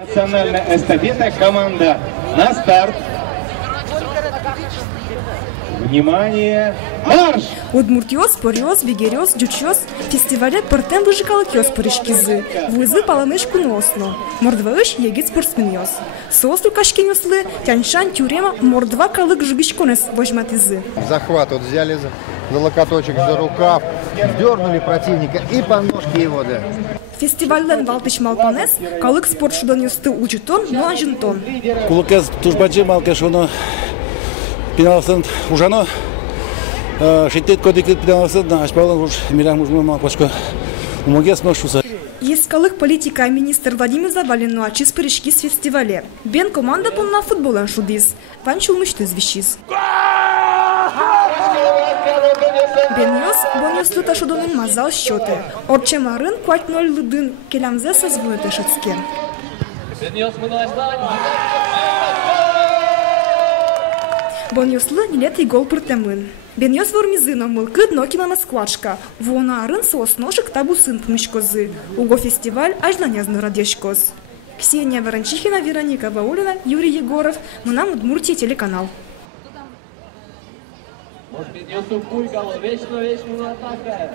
Национальная эстафета команда на старт. Внимание, марш! Удмуртиос, Порьос, Бегерёс, Дючёс, фестивале пыртен выжикалыкёс пырышкизы, вызы паланышку носно, мордваыш егит спортсменёс. Сослу кашкинюслы, тяньшан тюрема мордва калык жигичконес вожматизы. Захват вот взяли за локоточек, за рукав, дернули противника и по ножке его, да. Фестивальден валтыш малпанес, калык спортшудан юсты учетон, но ажинтон. Кулукез тужбаджи малкешоно пеналсын ужано. Шиттет кодикет пеналсын, ашпалын уж мирам уж малпашко умогес ношуса. Есть калык политика министр Владимир Завалин нуачис пырышки с фестивале. Бен команда полна футболан шудис. Ванчу мышты звещис. Беньос бонюслы ташудонун мазал счеты. Орчемарын 4-0 лыдын келямзе созвоните шацке. Бонюслы нелетый гол пыртемын. Беньос вормизына мылкыд нокина на складшка. Вона арын сосношек табусын пмышкозы. Уго фестиваль ажланязны радешкоз. Ксения Ворончихина, Вероника Баулина, Юрий Егоров. Мы нам Удмуртия телеканал. Может, вечно атака.